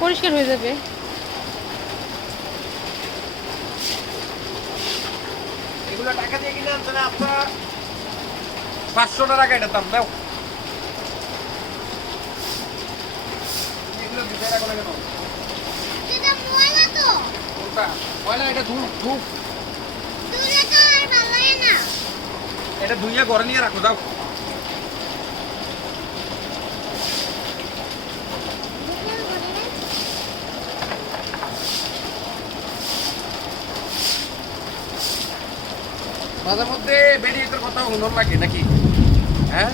পরিষ্কার হয়ে যাবে। এগুলো টাকা দিয়ে কিনে আনছেন আপনার 500 টাকা এটা দাম দাও। এগুলো ভিতরে রাখো না কেন? এটা ময়লা তো। কোনটা ময়লা? এটা ধুপ ধুপ। দূরে তো আর ভালো লাগে না। এটা ধুইয়া ঘরে নিয়ে রাখো দাও। মাঝে মধ্যে বেরিয়ে তোর কথা হুনর লাগে নাকি? হ্যাঁ